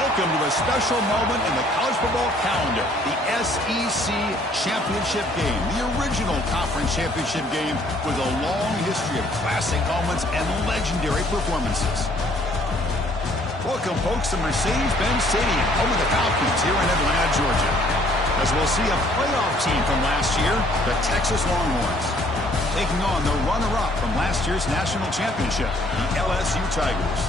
Welcome to a special moment in the college football calendar, the SEC Championship Game, the original conference championship game with a long history of classic moments and legendary performances. Welcome, folks, to Mercedes-Benz Stadium, home of the Falcons here in Atlanta, Georgia. As we'll see a playoff team from last year, the Texas Longhorns, taking on the runner-up from last year's national championship, the LSU Tigers.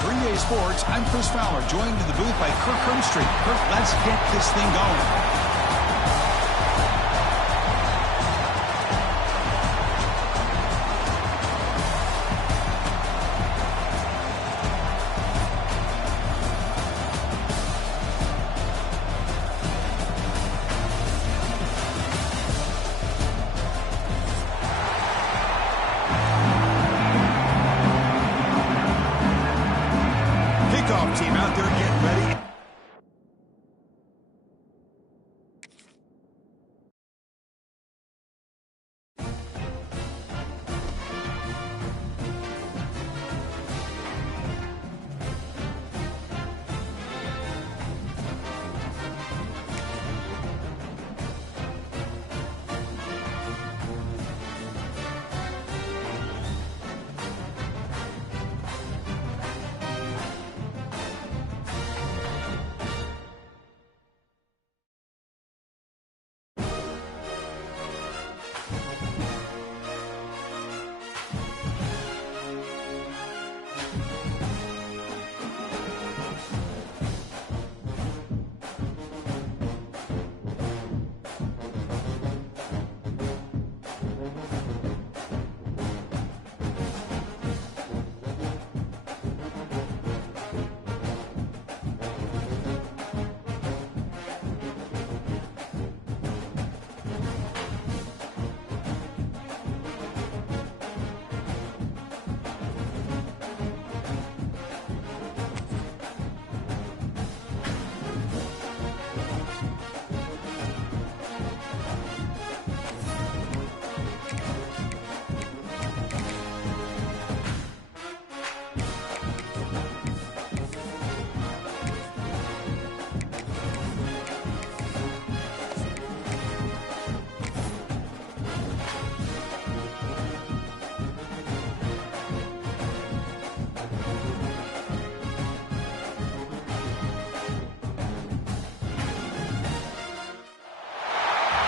For EA Sports, I'm Chris Fowler, joined in the booth by Kirk Hermstreet. Kirk, let's get this thing going. Team out there getting ready.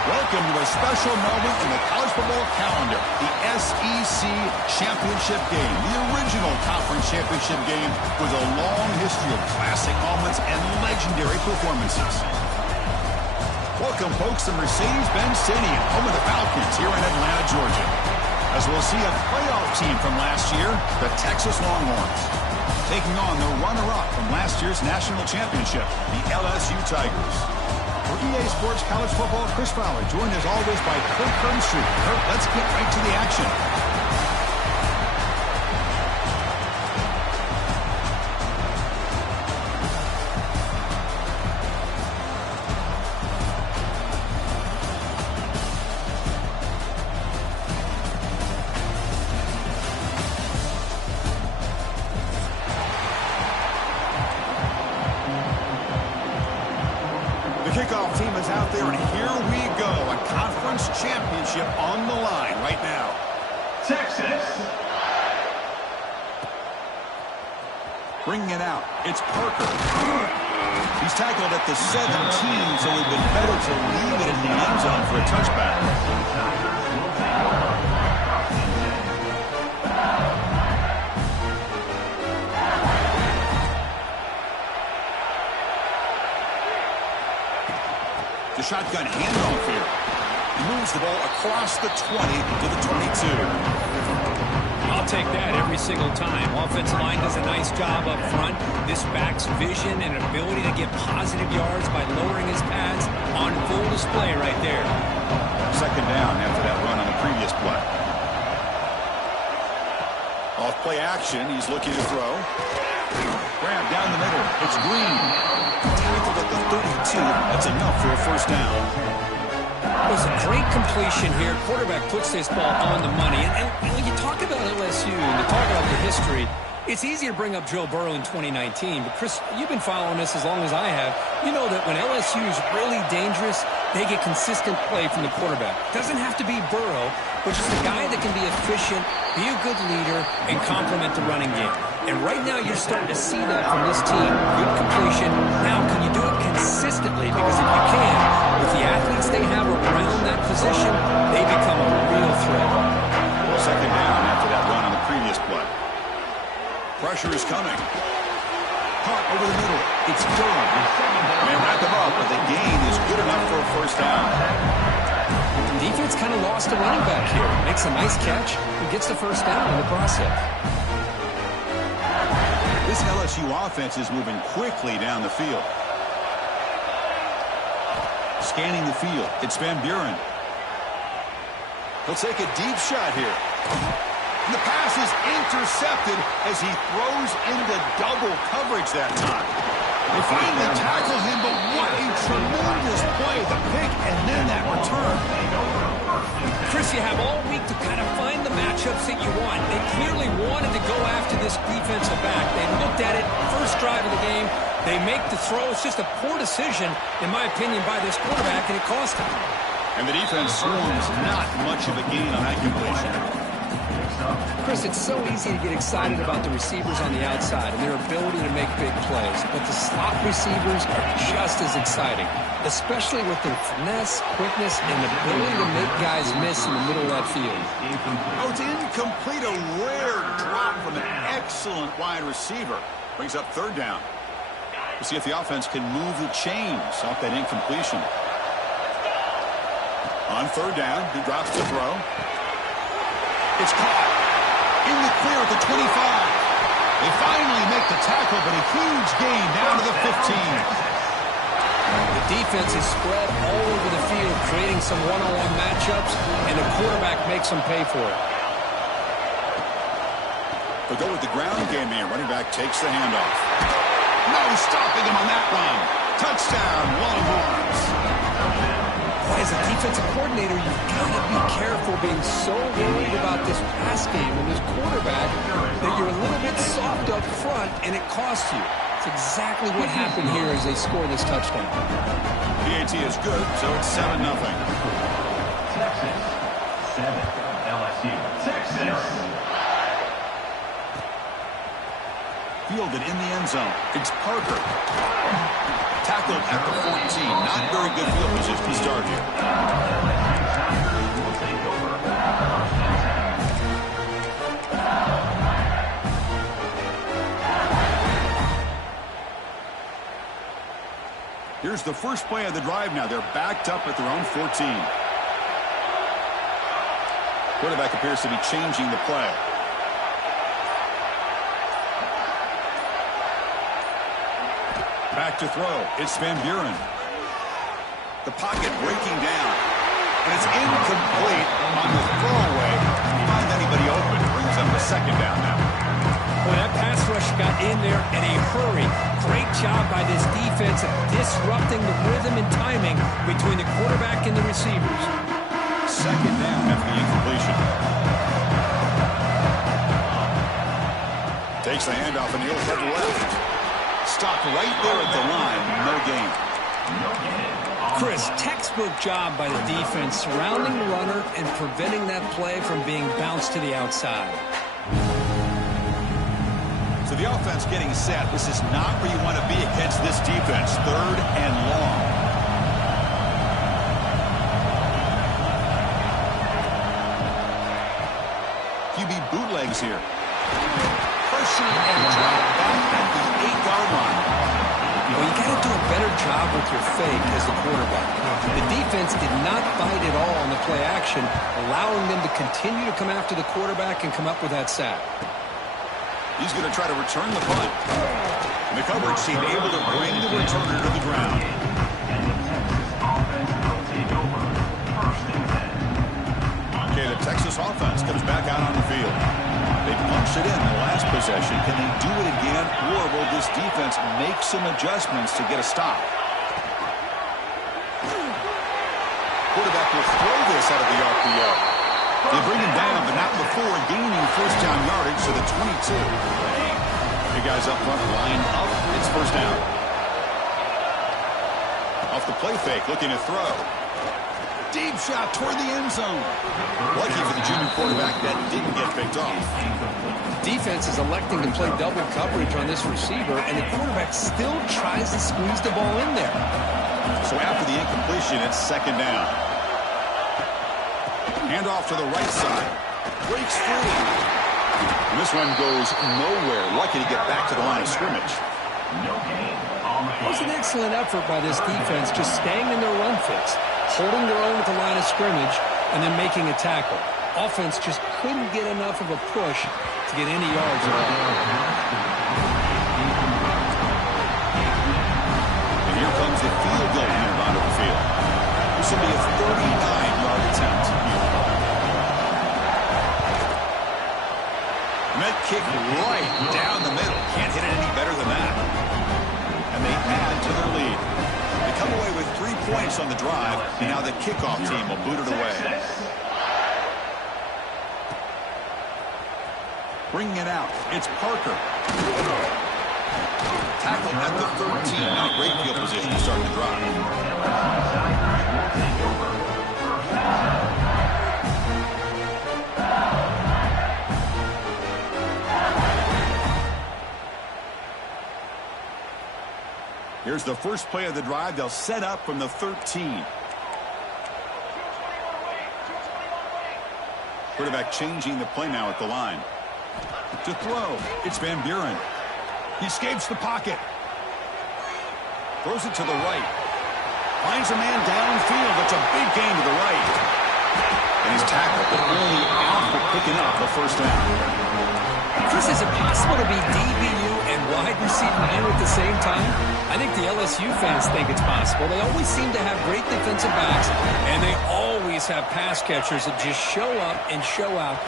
Welcome to a special moment in the college football calendar, the SEC Championship Game, the original conference championship game with a long history of classic moments and legendary performances. Welcome, folks, to Mercedes-Benz Stadium, home of the Falcons here in Atlanta, Georgia. As we'll see a playoff team from last year, the Texas Longhorns, taking on the runner-up from last year's national championship, the LSU Tigers. For EA Sports College Football, Chris Fowler, joined as always by Kirk Hermstreet. Kirk, let's get right to the action. Kickoff team is out there, and here we go. A conference championship on the line right now. Texas. Bringing it out. It's Parker. He's tackled at the 17, so it would have been better to leave it in the end zone for a touchback. The shotgun handoff here. He moves the ball across the 20 to the 22. I'll take that every single time. Offensive line does a nice job up front. This back's vision and ability to get positive yards by lowering his pads on full display right there. Second down after that run on the previous play. Off play action, he's looking to throw. Grab down the middle. It's Green. Tackled at the 32. That's enough for a first down. It was a great completion here. Quarterback puts this ball on the money. And when you talk about LSU and you talk about the history, It's easy to bring up Joe Burrow in 2019, but Chris, you've been following this as long as I have. You know that when LSU is really dangerous, they get consistent play from the quarterback. Doesn't have to be Burrow, but just a guy that can be efficient, be a good leader, and complement the running game. And right now you're starting to see that from this team. Good completion. Now, can you do it consistently? Because if you can, with the athletes they have around that position, they become a real threat. Second down after that run on the previous play. Pressure is coming. Caught over the middle. It's Durham. May wrap him up, but the gain is good enough for a first down. Defense kind of lost a running back here. Makes a nice catch and gets the first down in the process. This LSU offense is moving quickly down the field. Scanning the field. It's Van Buren. He'll take a deep shot here. The pass is intercepted as he throws into double coverage that time. They finally tackle him, but what a tremendous play. The pick and then that return. Chris, you have all week to kind of find the matchups that you want. They clearly wanted to go after this defensive back. They looked at it, first drive of the game. They make the throw. It's just a poor decision, in my opinion, by this quarterback, and it cost him. And the defense swarms not much of a gain on that completion. Chris, it's so easy to get excited about the receivers on the outside and their ability to make big plays, but the slot receivers are just as exciting, especially with their finesse, quickness, and ability to make guys miss in the middle of that field. Oh, it's incomplete, a rare drop from an excellent wide receiver. Brings up third down. We'll see if the offense can move the chains off that incompletion. On third down, he drops to throw. It's caught. In the clear at the 25. They finally make the tackle, but a huge gain down to the 15. The defense is spread all over the field, creating some one-on-one matchups, and the quarterback makes them pay for it. They'll go with the ground game here. Running back takes the handoff. No stopping him on that run. Touchdown, Longhorns. As a defensive coordinator, you've got to be careful being so worried about this pass game and this quarterback that you're a little bit soft up front, and it costs you. It's exactly what happened here as they score this touchdown. PAT is good, so it's 7-0. Texas, 7. LSU, Texas. Fielded in the end zone. It's Parker. Tackled at the 14. Not very good field position to start here. Here's the first play of the drive now. They're backed up at their own 14. Quarterback appears to be changing the play. Back to throw. It's Van Buren. The pocket breaking down. And it's incomplete on the throwaway. Can't find anybody open. Brings up the second down now. Boy, that pass rush got in there in a hurry. Great job by this defense of disrupting the rhythm and timing between the quarterback and the receivers. Second down after the incompletion. Takes the handoff and he'll head left. Stopped right there at the line. No gain. Chris, textbook job by the defense surrounding the runner and preventing that play from being bounced to the outside. So the offense getting set. This is not where you want to be against this defense. Third and long. QB bootlegs here. Pressure and drop back at the 8-yard line. Well, you got to do a better job with your fake as the quarterback. The defense did not bite at all on the play action, allowing them to continue to come after the quarterback and come up with that sack. He's going to try to return the punt. And the coverage team able to bring the returner to the ground. Okay, the Texas offense comes back out on the field. They punched it in the last possession. Can they do it again, or will this defense make some adjustments to get a stop? Quarterback will throw this out of the RPO. They bring him down, but not before gaining first down yardage to the 22. The guys up front line up. It's first down. Off the play fake, looking to throw. Deep shot toward the end zone. Lucky for the junior quarterback that didn't get picked off. Defense is electing to play double coverage on this receiver, and the quarterback still tries to squeeze the ball in there. So after the incompletion, it's second down. Hand off to the right side. Breaks free. And this one goes nowhere. Lucky to get back to the line of scrimmage. No gain. It was an excellent effort by this defense, just staying in their run fix, holding their own at the line of scrimmage, and then making a tackle. Offense just couldn't get enough of a push to get any yards at all. And here comes the field goal unit onto the field. This will be a 39-yard attempt. Met kick right down the middle. Can't hit it any better than that. And they add to their lead. They come away with 3 points on the drive, and now the kickoff team will boot it away. Bringing it out, it's Parker. Tackled at the 13. Now great field position to start the drive. Here's the first play of the drive. They'll set up from the 13. Quarterback changing the play now at the line. To throw, it's Van Buren. He escapes the pocket. Throws it to the right. Finds a man downfield. That's a big gain to the right. And he's tackled, but only out for picking up the first down. Chris, is it possible to be DBU and wide receiver at the same time? I think the LSU fans think it's possible. They always seem to have great defensive backs, and they always have pass catchers that just show up and show out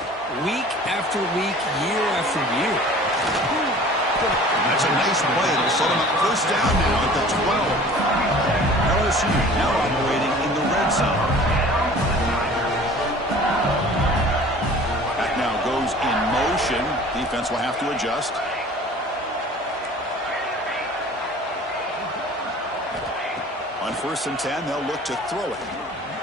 week after week, year after year. That's a nice play. It'll set him up first down now at the 12. LSU now operating in the red zone. That now goes in motion. Defense will have to adjust. On 1st and 10, they'll look to throw it.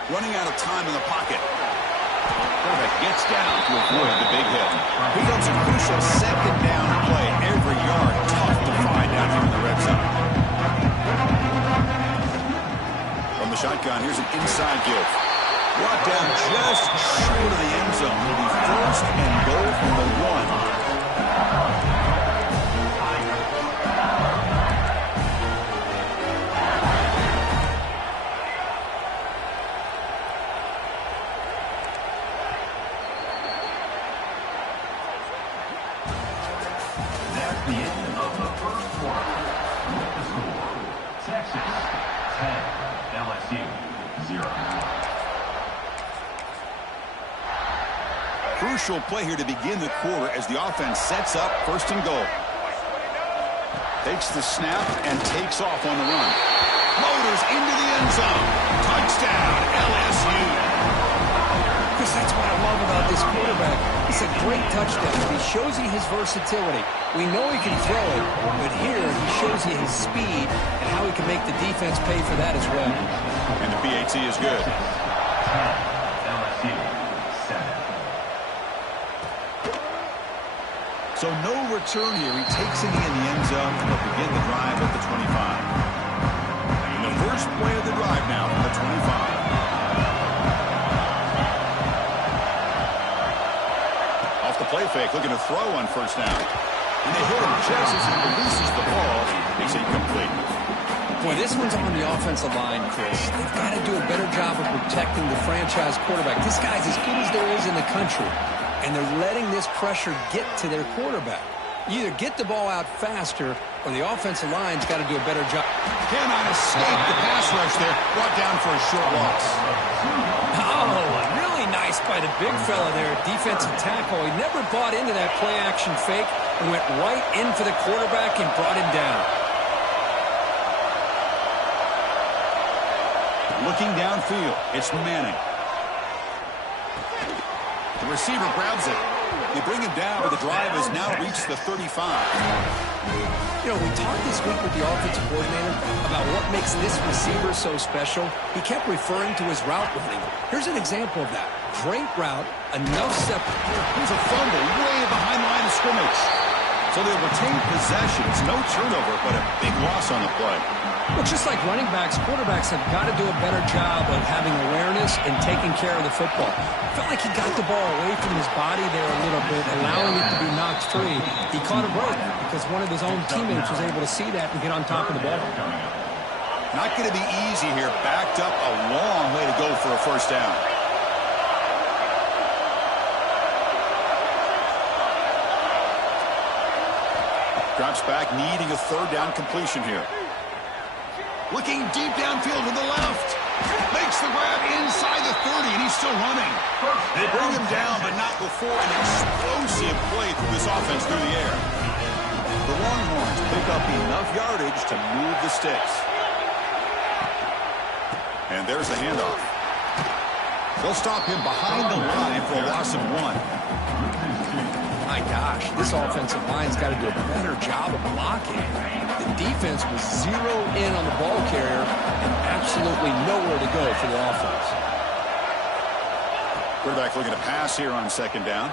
Running out of time in the pocket. Quarterback gets down to avoid the big hit. Here comes a crucial second down play. Every yard tough to find down here in the red zone. From the shotgun, here's an inside give. Brought down just short of the end zone. Will be first and goal from the 1. The end of the first quarter. With the score, Texas 10, LSU 0. Crucial play here to begin the quarter as the offense sets up 1st and goal. Takes the snap and takes off on the run. Motors into the end zone. Touchdown, LSU. Chris, that's what I love about this quarterback. It's a great touchdown. He shows you his versatility. We know he can throw it, but here he shows you his speed and how he can make the defense pay for that as well. And the PAT is good. 10, LSU 7. So no return here. He takes it in the end zone and they'll begin the drive at the 25. And the first play of the drive now from the 25. Off the play fake, looking to throw on 1st down. And they hit him just as he releases the ball. It's incomplete. Boy, this one's on the offensive line, Chris. They've got to do a better job of protecting the franchise quarterback. This guy's as good as there is in the country, and they're letting this pressure get to their quarterback. You either get the ball out faster, or the offensive line's got to do a better job. Cannot escape the pass rush there. Brought down for a short loss. Oh, really nice by the big fella there, defensive tackle. He never bought into that play-action fake and went right in for the quarterback and brought him down. Looking downfield, it's Manning. The receiver grabs it. They bring him down, but the drive has now reached the 35. You know, we talked this week with the offensive coordinator about what makes this receiver so special. He kept referring to his route running. Here's an example of that. Great route, enough separation. Here's a fumble way behind the line of scrimmage. So they'll retain possession. It's no turnover, but a big loss on the play. Well, just like running backs, quarterbacks have got to do a better job of having awareness and taking care of the football. Felt like he got the ball away from his body there a little bit, allowing it to be knocked free. He caught a break because one of his own teammates was able to see that and get on top of the ball. Not going to be easy here. Backed up a long way to go for a first down. Drops back, needing a third down completion here. Looking deep downfield to the left. Makes the grab inside the 30, and he's still running. They bring him down, but not before an explosive play through this offense through the air. The Longhorns pick up enough yardage to move the sticks. And there's the handoff. They'll stop him behind the line for a loss of 1. My gosh, this offensive line's got to do a better job of blocking. The defense was zeroed in on the ball carrier and absolutely nowhere to go for the offense. Quarterback looking to pass here on second down.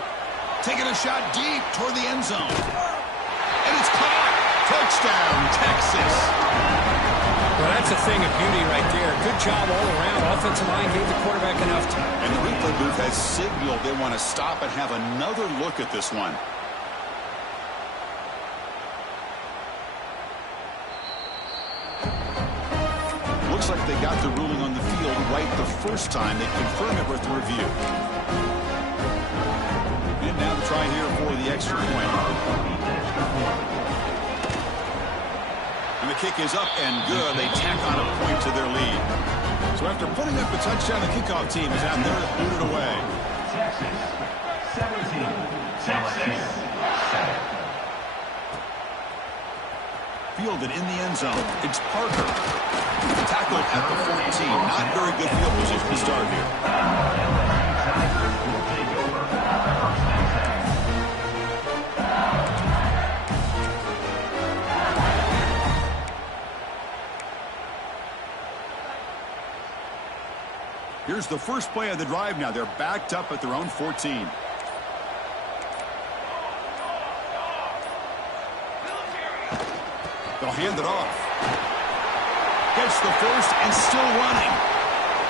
Taking a shot deep toward the end zone. And it's caught. Touchdown, Texas. Well, that's a thing of beauty right there. Good job all around. Offensive line gave the quarterback enough time. And the replay booth has signaled they want to stop and have another look at this one. Looks like they got the ruling on the field right the first time. They confirm it with the review. And now the try here for the extra point. And the kick is up and good. They tack on a point to their lead. So after putting up a touchdown, the kickoff team is out there to boot it away. Texas 17, Texas 7. Fielded in the end zone. It's Parker. Tackled at the 14. Not very good field position to start here. Will take over first and 10. Here's the first play of the drive now. They're backed up at their own 14. They'll hand it off. Gets the first and still running.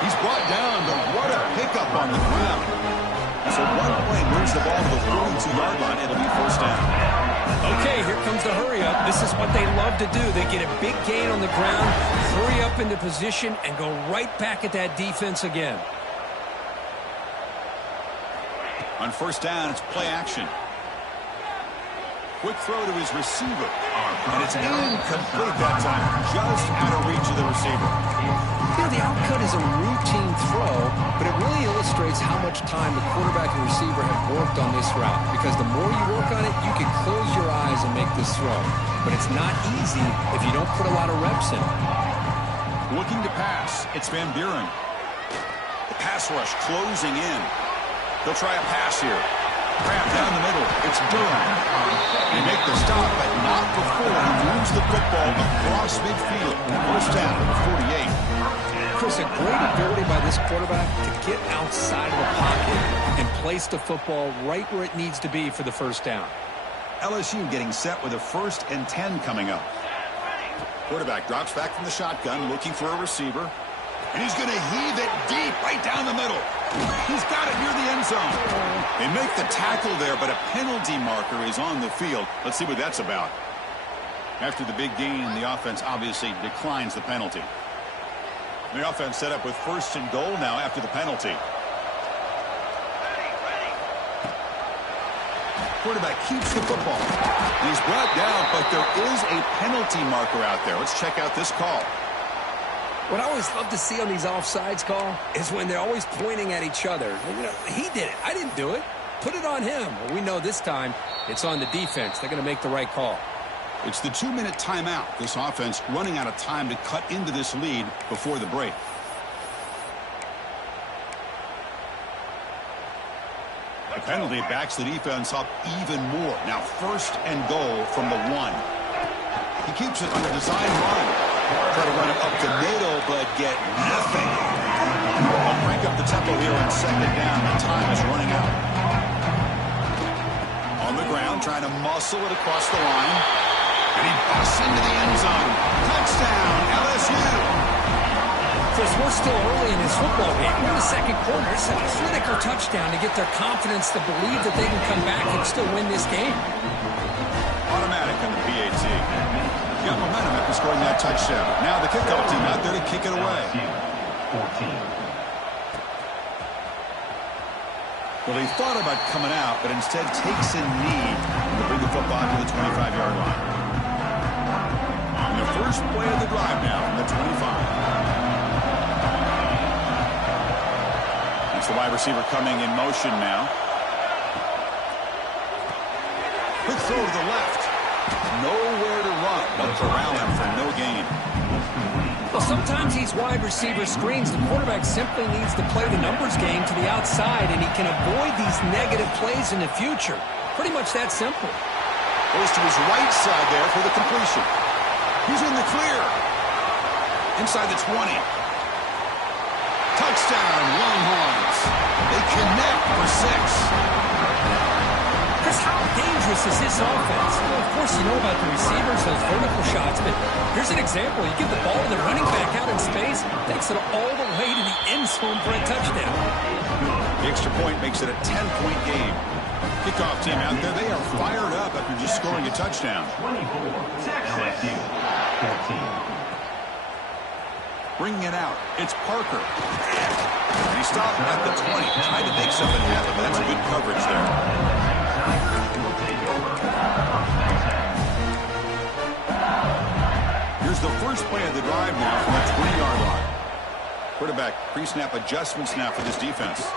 He's brought down, but what a pickup on the ground. So one play moves the ball to the 42-yard line. It'll be first down. Okay, here comes the hurry up. This is what they love to do. They get a big gain on the ground, hurry up into position, and go right back at that defense again. On first down, it's play action. Quick throw to his receiver. And it's incomplete that time. Just out of reach of the receiver. You know, the outcut is a routine throw, but it really illustrates how much time the quarterback and receiver have worked on this route. Because the more you work on it, you can close your eyes and make this throw. But it's not easy if you don't put a lot of reps in. Looking to pass. It's Van Buren. The pass rush closing in. They'll try a pass here. Crap down the middle. It's Durham. They make the stop, but not before he moves the football across midfield. First down, 48. Chris, a great ability by this quarterback to get outside of the pocket and place the football right where it needs to be for the first down. LSU getting set with a 1st and 10 coming up. Quarterback drops back from the shotgun, looking for a receiver. And he's going to heave it deep right down the middle. He's got it near the end zone. They make the tackle there, but a penalty marker is on the field. Let's see what that's about. After the big gain, the offense obviously declines the penalty. The offense set up with 1st and goal now after the penalty. Quarterback keeps the football. He's brought down, but there is a penalty marker out there. Let's check out this call. What I always love to see on these offsides call is when they're always pointing at each other. You know, he did it. I didn't do it. Put it on him. Well, we know this time it's on the defense. They're going to make the right call. It's the 2-minute timeout. This offense running out of time to cut into this lead before the break. The penalty backs the defense up even more. Now 1st and goal from the 1. He keeps it on a design run. Try to run it up the middle, but get nothing. They'll crank up the tempo here on 2nd down. The time is running out. On the ground, trying to muscle it across the line. And he busts into the end zone. Touchdown, LSU. Chris, we're still early in this football game. We're in the 2nd quarter. It's a critical touchdown to get their confidence to believe that they can come back and still win this game. Automatic on the PAT. Got momentum after scoring that touchdown. Now the kickoff team out there to kick it away. 14. Well, he thought about coming out, but instead takes a knee to bring the football to the 25-yard line. And the first play of the drive now from the 25. The wide receiver coming in motion now. Quick throw to the left. Nowhere to run, but corral him for no gain. Well, sometimes these wide receiver screens, the quarterback simply needs to play the numbers game to the outside, and he can avoid these negative plays in the future. Pretty much that simple. Goes to his right side there for the completion. He's in the clear. Inside the 20. Touchdown, Longhorns. They connect for 6. Chris, how dangerous is this offense? Well, of course, you know about the receivers, those vertical shots, but here's an example. You give the ball to the running back out in space, takes it all the way to the end zone for a touchdown. The extra point makes it a 10-point game. Kickoff team out there, they are fired up after just scoring a touchdown. 24. LSU. 14. Bringing it out. It's Parker. And he stopped at the 20. Trying to make something happen, but that's good coverage there. Here's the first play of the drive now from the 20-yard line. Quarterback pre-snap adjustments now for this defense.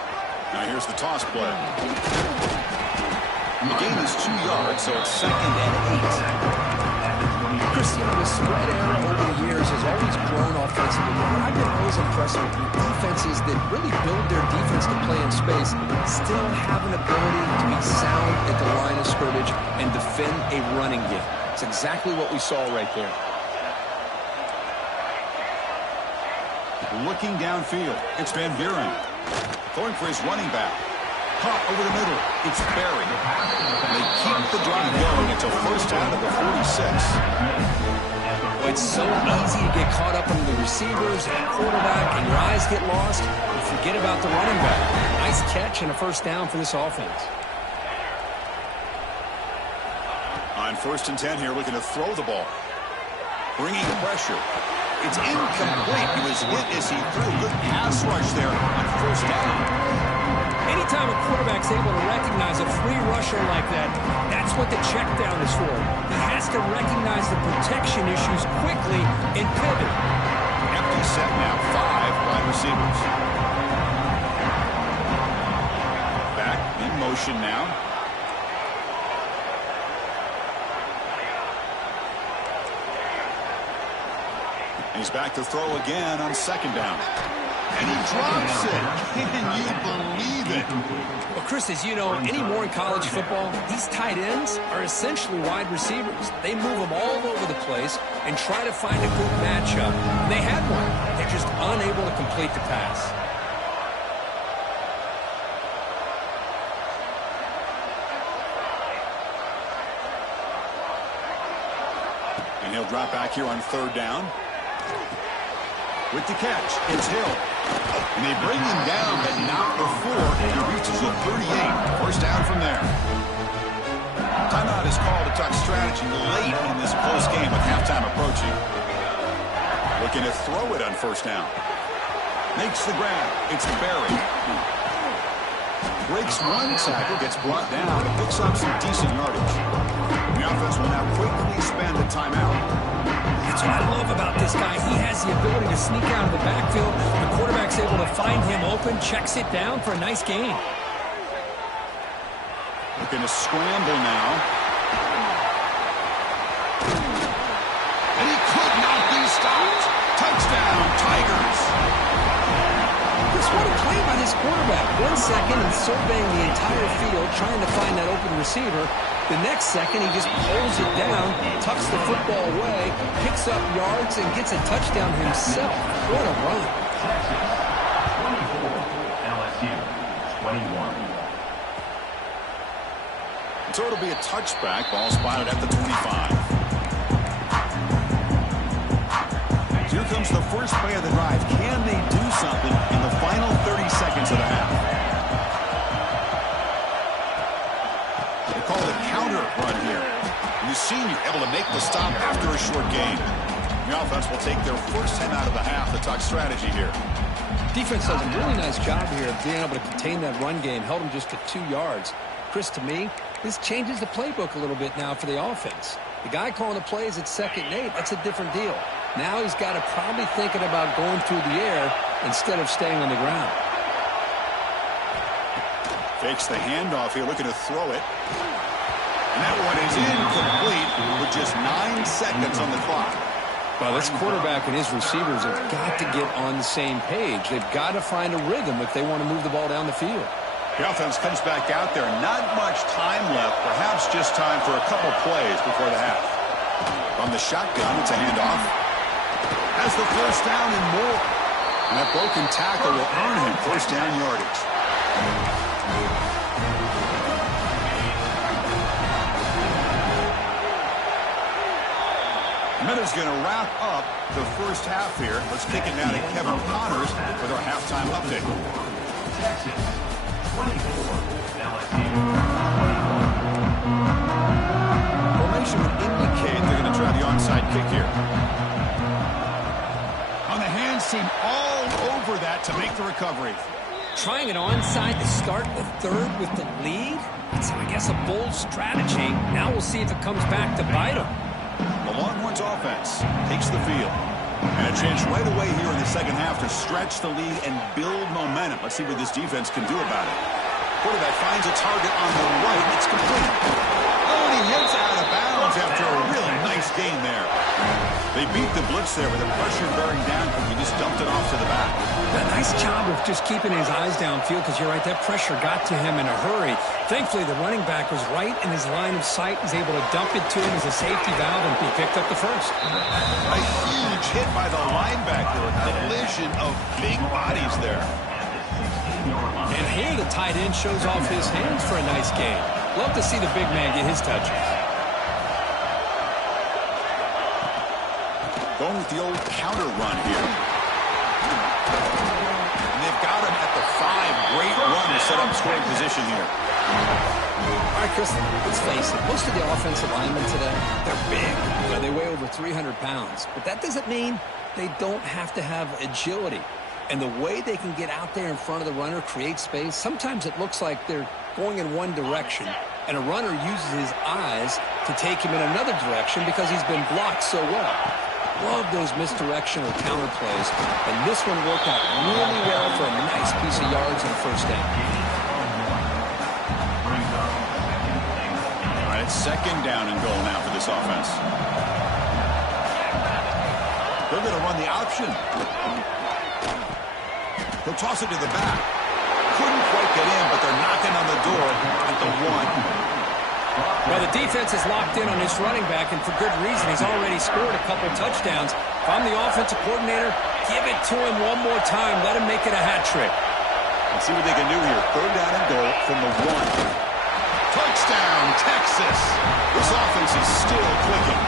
Now here's the toss play. The gain is 2 yards, so it's 2nd and 8. Chris, you know, the spread era over the years has always grown offensively. I've been always impressed with defenses that really build their defense to play in space, still have an ability to be sound at the line of scrimmage and defend a running game. It's exactly what we saw right there. Looking downfield, it's Van Buren. Throwing for his running back. Caught over the middle. It's Barry. They keep the drive going until 1st down at the 46. Well, it's so easy to get caught up under the receivers and quarterback, and your eyes get lost. You forget about the running back. Nice catch and a 1st down for this offense. On 1st and 10 here, looking to throw the ball. Bringing pressure. It's incomplete. He was hit as he threw. Good pass rush there on 1st down. Anytime a quarterback's able to recognize a free rusher like that, that's what the check down is for. He has to recognize the protection issues quickly and pivot. Empty set now, 5 wide receivers. Back in motion now. He's back to throw again on 2nd down. And he drops it. Can you believe it? Well, Chris, as you know, anymore in college football, these tight ends are essentially wide receivers. They move them all over the place and try to find a good matchup. And they had one. They're just unable to complete the pass. And he'll drop back here on 3rd down. With the catch, it's Hill. And they bring him down, but not before he reaches the 38. 1st down from there. Timeout is called to talk strategy late in this close game with halftime approaching. Looking to throw it on 1st down. Makes the grab. It's Barry. Breaks one tackle, gets brought down, and picks up some decent yardage. The offense will now quickly spend a timeout. That's what I love about this guy. He has the ability to sneak out of the backfield. The quarterback's able to find him open, checks it down for a nice gain. Looking to scramble now. And he could not be stopped. Touchdown, Tigers. Chris, what a play by this quarterback. 1 second, he's surveying the entire field, trying to find that open receiver. The next second, he just pulls it down, tucks the football away, picks up yards, and gets a touchdown himself. What a run. Texas 24, LSU 21. So it'll be a touchback. Ball spotted at the 25. Here comes the first play of the drive. Can they do something in the final 30 seconds of the half? They call it a counter run here. You've seen you're able to make the stop after a short gain. The offense will take their first 10 out of the half. The tuck strategy here. Defense does a really nice job here of being able to contain that run game. Held him just to 2 yards. Chris, to me, this changes the playbook a little bit now for the offense. The guy calling the plays at 2nd and 8, that's a different deal. Now he's got to probably thinking about going through the air instead of staying on the ground. Fakes the handoff here, looking to throw it. And that one is incomplete with just 9 seconds on the clock. Well, this quarterback and his receivers have got to get on the same page. They've got to find a rhythm if they want to move the ball down the field. The offense comes back out there. Not much time left. Perhaps just time for a couple plays before the half. From the shotgun, it's a handoff. Has the first down and more. And that broken tackle will earn him first down yardage. Minutes going to wrap up the first half here. Let's kick it now to Kevin Connors with our halftime update. Texas 24, LSU 21. Formation would indicate they're going to try the onside kick here. On the hands team all over that to make the recovery. Trying it onside to start the third with the lead? It's, I guess, a bold strategy. Now we'll see if it comes back to bite them. The Longhorns offense takes the field. And a chance right away here in the second half to stretch the lead and build momentum. Let's see what this defense can do about it. Quarterback finds a target on the right. It's complete. Oh, and he hits out of bounds after a really nice gain there. They beat the blitz there with the pressure bearing down, but he just dumped it off to the back. A nice job of just keeping his eyes downfield because you're right, that pressure got to him in a hurry. Thankfully, the running back was right in his line of sight. He's able to dump it to him as a safety valve, and he picked up the first. A huge hit by the linebacker. A collision of big bodies there. And here the tight end shows off his hands for a nice gain. Love to see the big man get his touches. Going with the old counter run here. And they've got him at the 5. Great run to set up scoring position here. All right, Chris, let's face it. Most of the offensive linemen today, they're big. You know, they weigh over 300 pounds. But that doesn't mean they don't have to have agility. And the way they can get out there in front of the runner, create space, sometimes it looks like they're going in one direction, and a runner uses his eyes to take him in another direction because he's been blocked so well. Love those misdirection or counter plays, and this one worked out really well for a nice piece of yards and a first down. All right, it's second down and goal now for this offense. They're going to run the option. He'll toss it to the back. Couldn't quite get in, but they're knocking on the door at the 1. Well, the defense is locked in on this running back, and for good reason. He's already scored a couple touchdowns. If I'm the offensive coordinator, give it to him one more time. Let him make it a hat trick. Let's see what they can do here. Third down and goal from the 1. Touchdown, Texas. This offense is still clicking.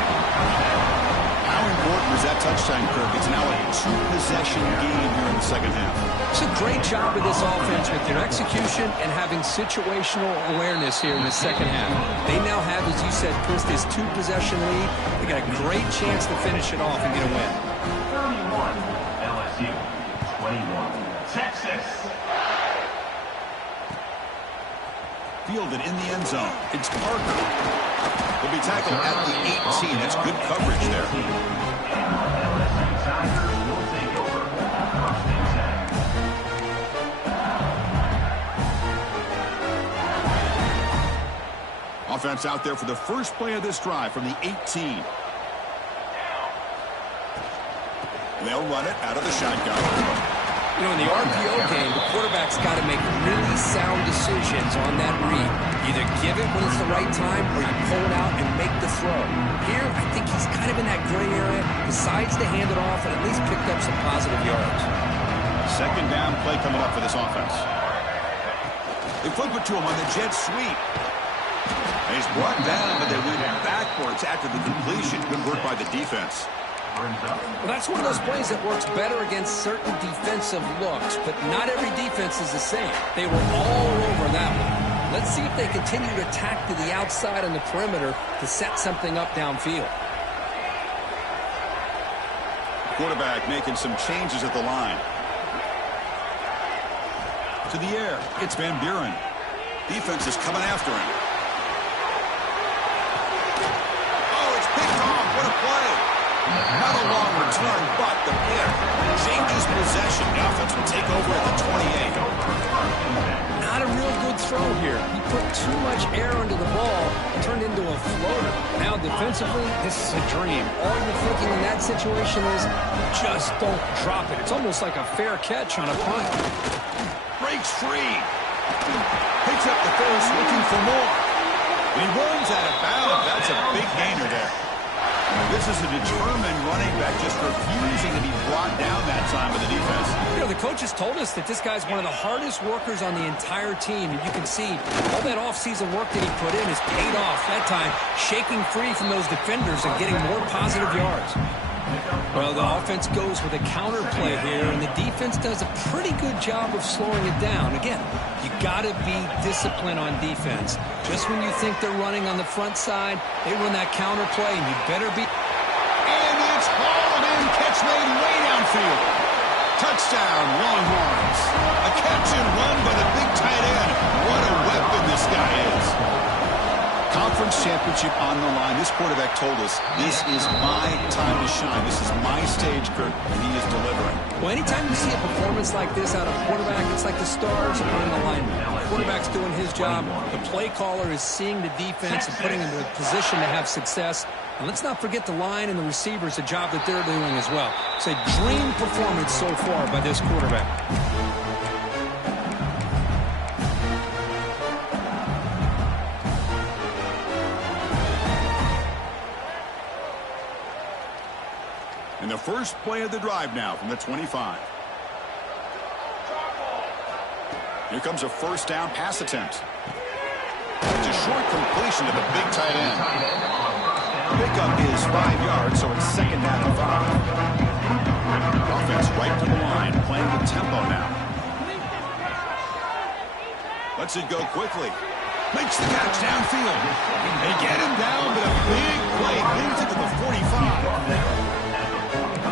How important was that touchdown, Kirk? It's now a 2-possession game here in the second half. It's a great job with this offense with their execution and having situational awareness here in the second half. They now have, as you said, Chris, this 2-possession lead. They got a great chance to finish it off and get a win. 31, LSU 21, Texas. Fielded in the end zone. It's Parker. He'll be tackled at the 18. That's good coverage there. LSU Tigers will take over. First and 10. Offense out there for the first play of this drive from the 18. And they'll run it out of the shotgun. You know, in the RPO game, the quarterback's got to make really sound decisions on that read. Either give it when it's the right time or you pull it out and make the throw. Here, I think he's kind of in that gray area, decides to hand it off and at least picked up some positive yards. Second down play coming up for this offense. They flip it to him on the jet sweep. He's brought down, but they went backwards after the completion. Good work by the defense. Well, that's one of those plays that works better against certain defensive looks, but not every defense is the same. They were all over that one. Let's see if they continue to attack to the outside on the perimeter to set something up downfield. Quarterback making some changes at the line. To the air, it's Van Buren. Defense is coming after him. Oh, it's picked off. What a play. Not a long return, but the pick changes possession. The offense will take over at the 28. Not a real good throw here. He put too much air under the ball and turned into a floater. Now defensively, this is a dream. All you're thinking in that situation is just don't drop it. It's almost like a fair catch on a punt. Breaks free. Picks up the first, looking for more. He runs out of bounds. That's a big gainer there. This is a determined running back just refusing to be brought down that time by the defense. You know, the coaches told us that this guy's one of the hardest workers on the entire team. And you can see all that offseason work that he put in has paid off. That time, shaking free from those defenders and getting more positive yards. Well, the offense goes with a counter play here, and the defense does a pretty good job of slowing it down. Again, you got to be disciplined on defense. Just when you think they're running on the front side, they run that counter play, and you better be... And it's hauled in, catch made way downfield. Touchdown, Longhorns. A catch and run by the big tight end. What a weapon this guy is. Conference championship on the line. This quarterback told us, this is my time to shine. This is my stage, Kurt, and he is delivering. Well, anytime you see a performance like this out of quarterback, it's like the stars are on the lineman. The quarterback's doing his job. The play caller is seeing the defense and putting them in a position to have success. And let's not forget the line and the receivers, the job that they're doing as well. It's a dream performance so far by this quarterback. And the first play of the drive now from the 25. Here comes a first down pass attempt. It's a short completion to the big tight end. Pickup is 5 yards, so it's second down and 5. Offense right to the line, playing with tempo now. Lets it go quickly. Makes the catch downfield. They get him down, but a big play moves it to the 45.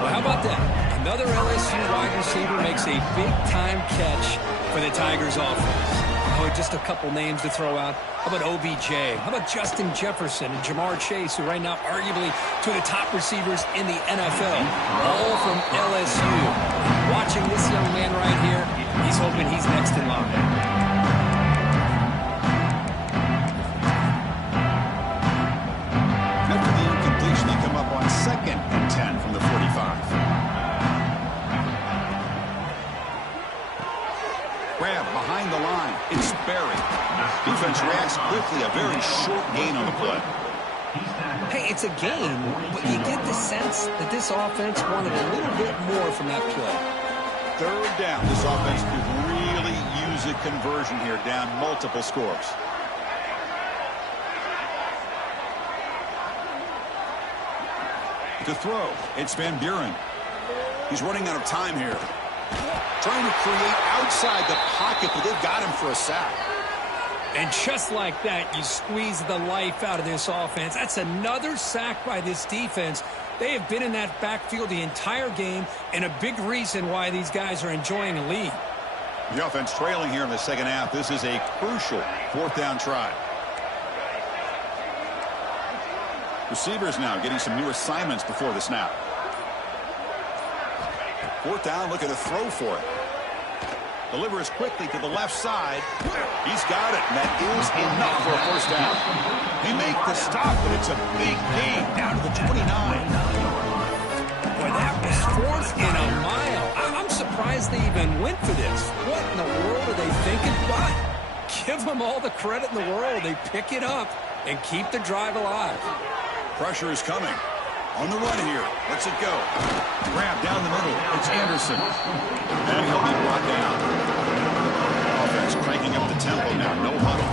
Well, how about that? Another LSU wide receiver makes a big-time catch for the Tigers offense. Oh, just a couple names to throw out. How about OBJ? How about Justin Jefferson and Jamar Chase, who right now arguably two of the top receivers in the NFL, all from LSU. Watching this young man right here, he's hoping he's next in line. After the incompletion, they come up on 2nd and 10 from the 45. Grab behind the line. It's Berry. Defense reacts quickly. A very short gain on the play. Hey, it's a game, but you get the sense that this offense wanted a little bit more from that play. Third down. This offense could really use a conversion here, down multiple scores. To throw, it's Van Buren. He's running out of time here. Trying to create outside the pocket, but they've got him for a sack. And just like that, you squeeze the life out of this offense. That's another sack by this defense. They have been in that backfield the entire game, and a big reason why these guys are enjoying a lead. The offense trailing here in the second half. This is a crucial fourth down try. Receivers now getting some new assignments before the snap. Fourth down, looking to throw for it. Delivers quickly to the left side. He's got it, and that is enough for a first down. They make the stop, but it's a big gain down to the 29. Boy, that was 4th and a mile. I'm surprised surprised they even went for this. What in the world are they thinking? But give them all the credit in the world. They pick it up and keep the drive alive. Pressure is coming. On the run here. Lets it go. Grab down the middle. It's Anderson. And he'll be brought down. Offense cranking up the tempo now. No huddle.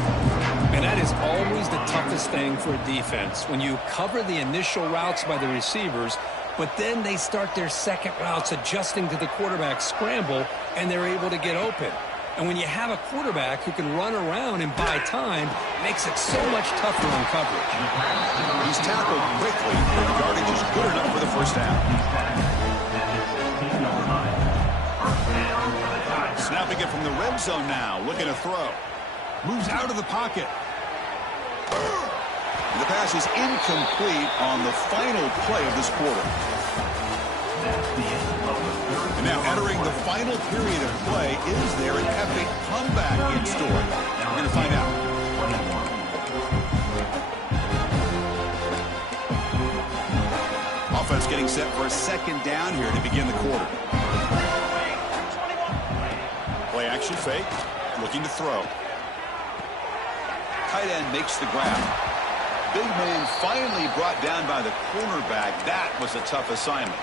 And that is always the toughest thing for a defense. When you cover the initial routes by the receivers, but then they start their second routes adjusting to the quarterback scramble, and they're able to get open. And when you have a quarterback who can run around and buy time, it makes it so much tougher on coverage. He's tackled quickly, and the yardage is good enough for the first down. Snapping it from the red zone now, looking to throw. Moves out of the pocket. The pass is incomplete on the final play of this quarter. And now entering the final period of play, is there an epic comeback in store? We're going to find out. Offense getting set for a second down here to begin the quarter. Play action fake, looking to throw. Tight end makes the grab. Big man finally brought down by the cornerback. That was a tough assignment.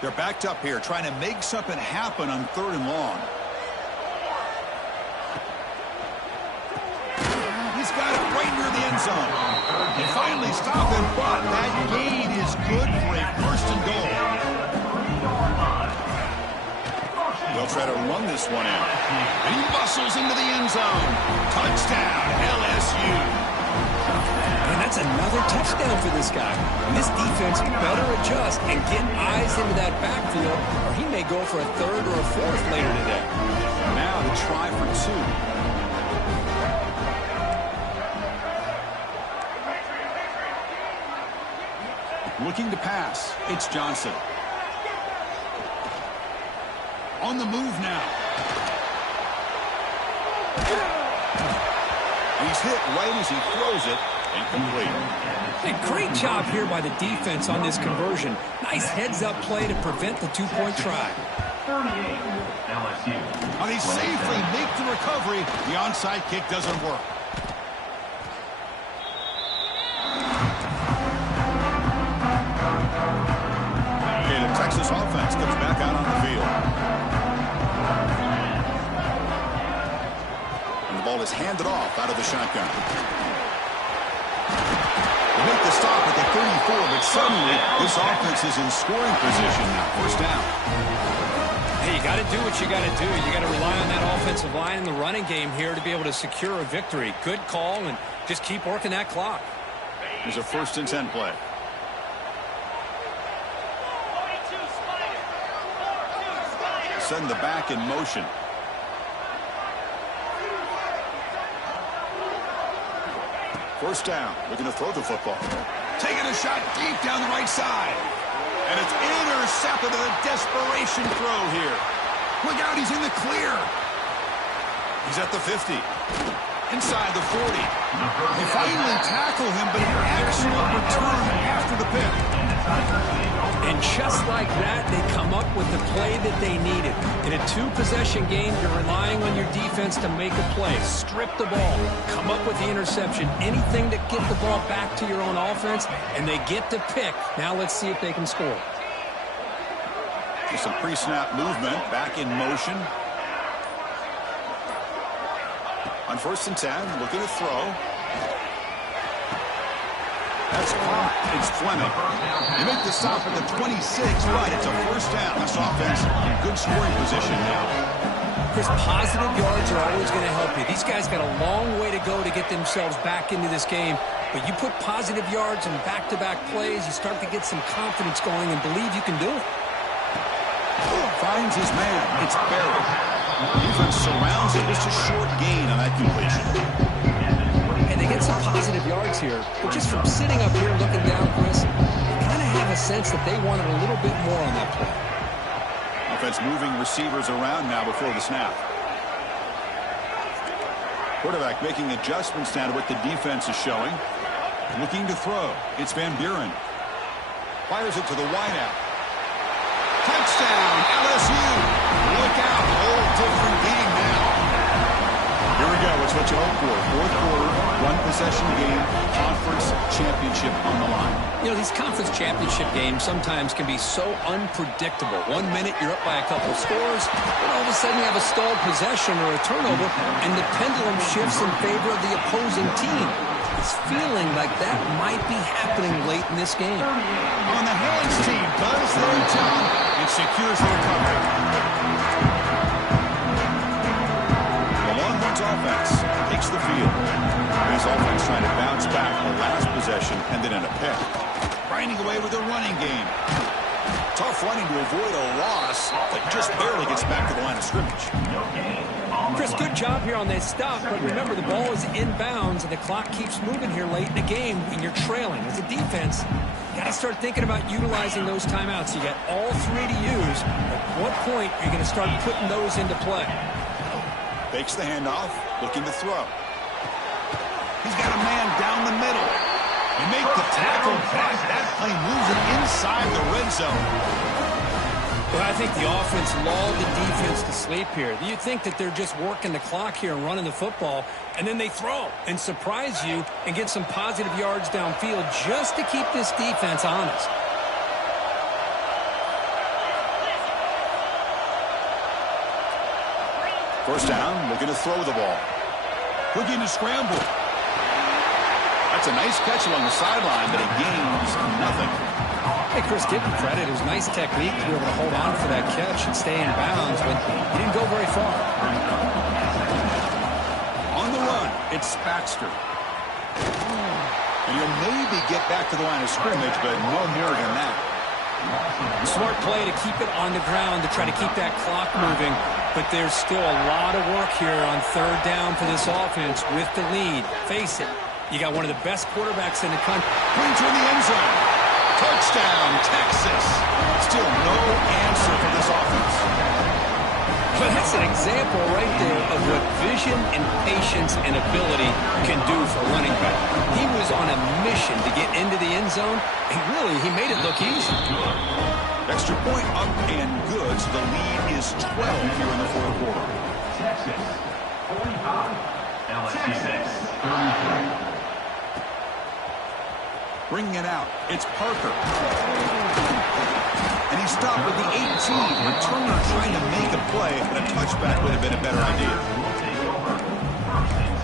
They're backed up here, trying to make something happen on 3rd and long. He's got it right near the end zone. They finally stop him, but that gain is good for a 1st and goal. They'll try to run this one in. And he bustles into the end zone. Touchdown, LSU. And that's another touchdown for this guy. And this defense better adjust and get eyes into that backfield, or he may go for a 3rd or a 4th later today. Now to try for 2. Looking to pass. It's Johnson. On the move now. He's hit right as he throws it. Incomplete. A great job here by the defense on this conversion. Nice heads-up play to prevent the 2-point try. 38, LSU. Now they safely make the recovery. The onside kick doesn't work. Okay, the Texas offense comes back out on the field. And the ball is handed off out of the shotgun. They make the stop at the 34, but suddenly this offense is in scoring position now. 1st down. Hey, you got to do what you got to do. You got to rely on that offensive line in the running game here to be able to secure a victory. Good call, and just keep working that clock. Here's a 1st and 10 play. Send the back in motion. First down, looking to throw the football. Taking a shot deep down the right side. And it's intercepted at a desperation throw here. Look out, he's in the clear. He's at the 50. Inside the 40. They finally tackle him, but an excellent return after the pick. And just like that, they come up with the play that they needed. In a 2-possession game, you're relying on your defense to make a play. Strip the ball. Come up with the interception. Anything to get the ball back to your own offense, and they get the pick. Now let's see if they can score. Some pre-snap movement, back in motion. On 1st and 10, looking to throw. That's caught. It's Fleming. You make the stop at the 26, but it's a 1st down. This offense in good scoring position now. Chris, positive yards are always going to help you. These guys got a long way to go to get themselves back into this game. But you put positive yards and back-to-back plays, you start to get some confidence going and believe you can do it. Finds his man. It's Barrett. Defense surrounds him. Just a short gain on that completion. And they get some positive yards here. But just from sitting up here looking down, Chris, you kind of have a sense that they wanted a little bit more on that play. Offense moving receivers around now before the snap. Quarterback making adjustments now to what the defense is showing. Looking to throw. It's Van Buren. Fires it to the wideout. Touchdown, LSU. Look out, whole different game now. Here we go. It's what you hope for. Fourth quarter, one-possession game, conference championship on the line. You know, these conference championship games sometimes can be so unpredictable. 1 minute you're up by a couple scores, then all of a sudden you have a stalled possession or a turnover, and the pendulum shifts in favor of the opposing team. It's feeling like that might be happening late in this game. On the hands team, does their job and secures their cover. The Longhorns offense takes the field. This offense trying to bounce back the last possession, ended in a pick. Grinding away with a running game. Tough running to avoid a loss, but just barely gets back to the line of scrimmage. Chris, good job here on this stop, but remember the ball is inbounds and the clock keeps moving here late in the game and you're trailing. As a defense, you got to start thinking about utilizing those timeouts. You got all three to use. At what point are you going to start putting those into play? Fakes the handoff, looking to throw. He's got a man down the middle. You make the tackle, but that play moves it inside the red zone. Well, I think the offense lulled the defense to sleep here. You think that they're just working the clock here and running the football, and then they throw and surprise you and get some positive yards downfield just to keep this defense honest. First down, looking to throw the ball. Looking to scramble. That's a nice catch along the sideline, but it gains nothing. Hey, Chris, give him credit. It was nice technique to be able to hold on for that catch and stay in bounds, but he didn't go very far. On the run, it's Baxter. And he'll maybe get back to the line of scrimmage, but no more than that. Smart play to keep it on the ground to try to keep that clock moving, but there's still a lot of work here on third down for this offense with the lead. Face it, you got one of the best quarterbacks in the country. Brings her in the end zone. Touchdown, Texas. Still no answer for this offense. But that's an example right there of what vision and patience and ability can do for a running back. He was on a mission to get into the end zone, and really, he made it look easy. Extra point up and good, so the lead is 12 here in the fourth quarter. Texas 45, LSU 33. Bringing it out, it's Parker. And he stopped with the 18. Returner trying to make a play, but a touchback would have been a better idea. Will take over. First and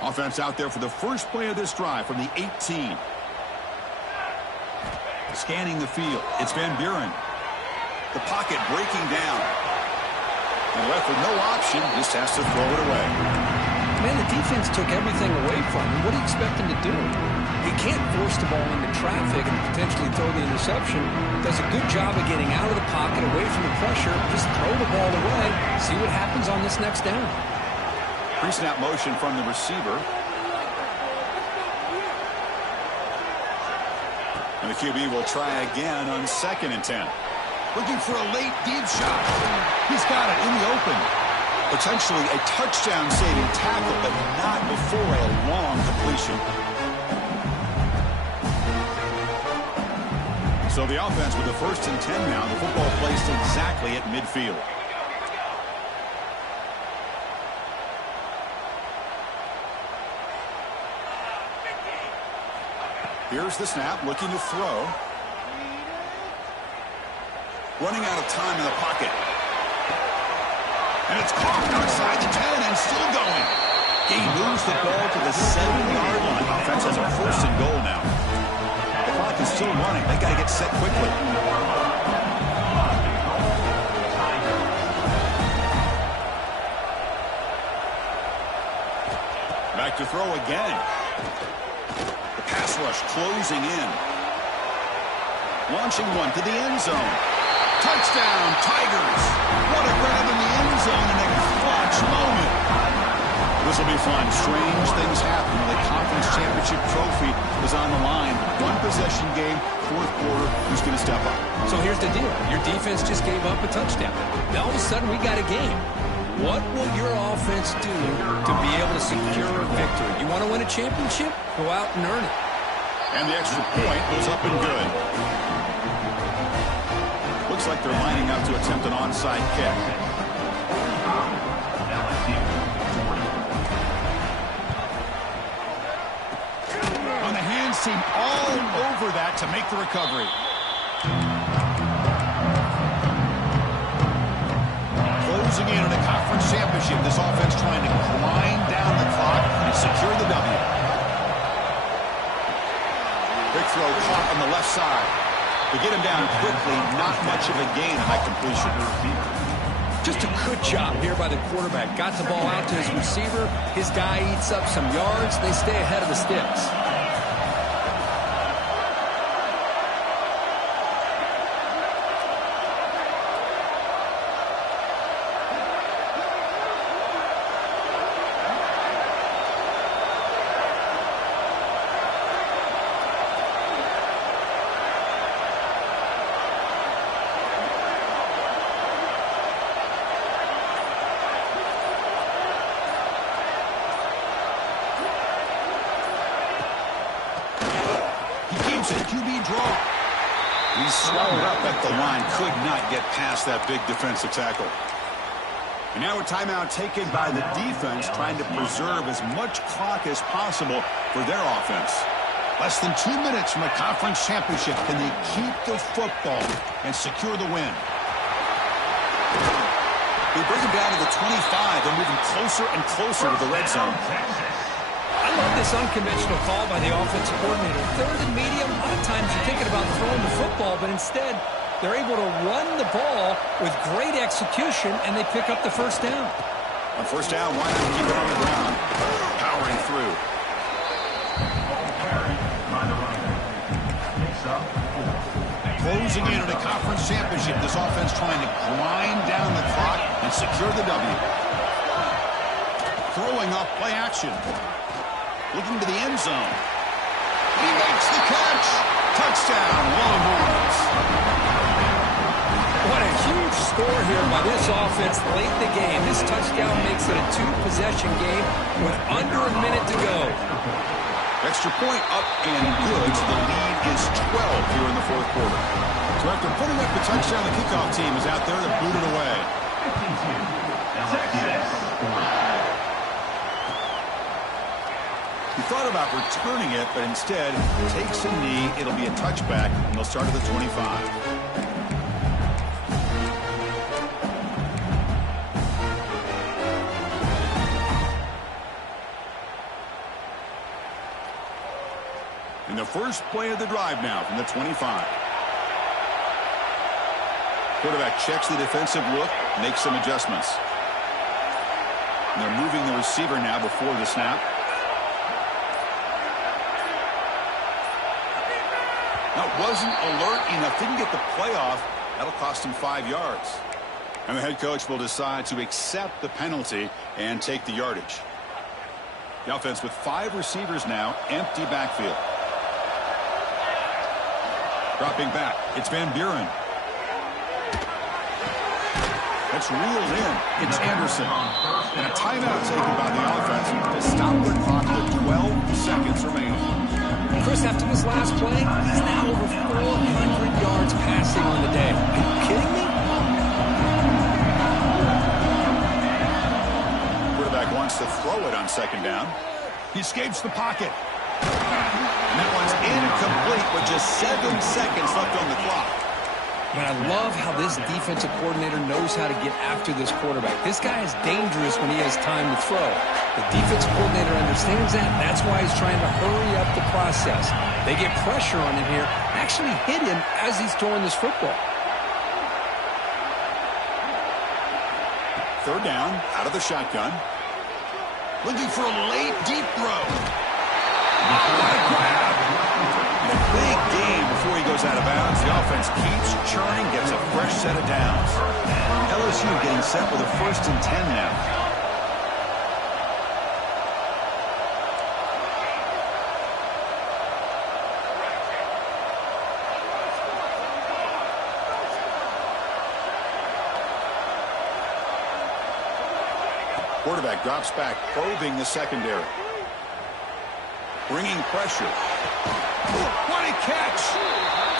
10. Offense out there for the first play of this drive from the 18. Scanning the field, it's Van Buren. The pocket breaking down. And left with no option, just has to throw it away. Man, the defense took everything away from him. What do you expect him to do? He can't force the ball into traffic and potentially throw the interception. Does a good job of getting out of the pocket, away from the pressure. Just throw the ball away. See what happens on this next down. Pre-snap motion from the receiver. And the QB will try again on 2nd and 10. Looking for a late deep shot. He's got it in the open. Potentially a touchdown-saving tackle, but not before a long completion. So the offense with the 1st and 10 now. The football placed exactly at midfield. Here's the snap, looking to throw. Running out of time in the pocket. And it's caught outside the 10 and still going. He moves the ball to the 7-yard line. Offense has a 1st and goal now. The clock is still running. They got to get set quickly. Back to throw again. The pass rush closing in. Launching one to the end zone. Touchdown, Tigers. What a grab in the end zone in a clutch moment. This will be fun. Strange things happen when the conference championship trophy is on the line. One possession game, fourth quarter. Who's going to step up? So here's the deal. Your defense just gave up a touchdown. Now all of a sudden we got a game. What will your offense do to be able to secure a victory? You want to win a championship? Go out and earn it. And the extra point goes up and good. Looks like they're lining up to attempt an onside kick. LSU 40. On the hands team all over that to make the recovery. Closing in on a conference championship, this offense trying to grind down the clock and secure the W. Big throw caught on the left side. To get him down quickly, not much of a gain on that completion. Just a good job here by the quarterback. Got the ball out to his receiver. His guy eats up some yards. They stay ahead of the sticks. QB draw. He's swallowed up at the line. Could not get past that big defensive tackle. And now a timeout taken by the defense, trying to preserve as much clock as possible for their offense. Less than 2 minutes from a conference championship. Can they keep the football and secure the win? They bring him down to the 25. They're moving closer and closer to the red zone. I love this unconventional call by the offensive coordinator. Third and medium, a lot of times you're thinking about throwing the football, but instead they're able to run the ball with great execution, and they pick up the first down. On first down, why not keep it on the ground? Powering through. Closing in on a conference championship, this offense trying to grind down the clock and secure the W. Throwing off play action. Looking to the end zone. He makes the catch. Touchdown, Longhorns. What a huge score here by this offense late in the game. This touchdown makes it a two-possession game with under a minute to go. Extra point up and good. So the lead is 12 here in the fourth quarter. So after putting up the touchdown, the kickoff team is out there to boot it away. 52. He thought about returning it, but instead takes a knee. It'll be a touchback, and they'll start at the 25. In the first play of the drive now from the 25. Quarterback checks the defensive look, makes some adjustments. And they're moving the receiver now before the snap. That wasn't alert enough. Didn't get the play off. That'll cost him 5 yards. And the head coach will decide to accept the penalty and take the yardage. The offense with 5 receivers now, empty backfield. Dropping back, it's Van Buren. That's reeled in. It's Anderson. And a timeout taken by the offense to stop the clock with 12 seconds remaining. Chris, after this last play, he's now over 400 yards passing on the day. Are you kidding me? Quarterback wants to throw it on second down. He escapes the pocket. And that one's incomplete with just 7 seconds left on the clock. But I love how this defensive coordinator knows how to get after this quarterback. This guy is dangerous when he has time to throw. The defensive coordinator understands that. That's why he's trying to hurry up the process. They get pressure on him here, actually hit him as he's throwing this football. Third down, out of the shotgun. Looking for a late deep throw. And a big gain before he goes out of bounds. The offense keeps churning, gets a fresh set of downs. LSU getting set with a 1st and 10 now. quarterback drops back, probing the secondary. Bringing pressure. What a catch!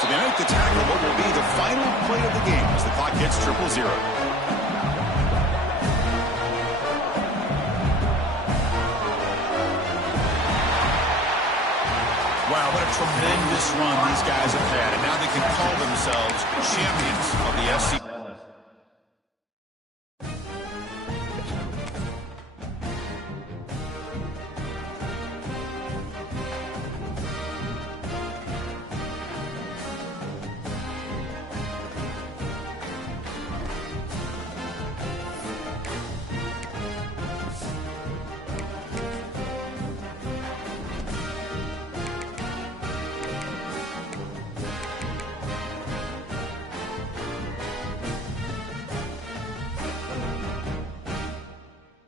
So they make the tackle what will be the final play of the game as the clock hits 0-0. Wow, what a tremendous run these guys have had, and now they can call themselves champions of the SC.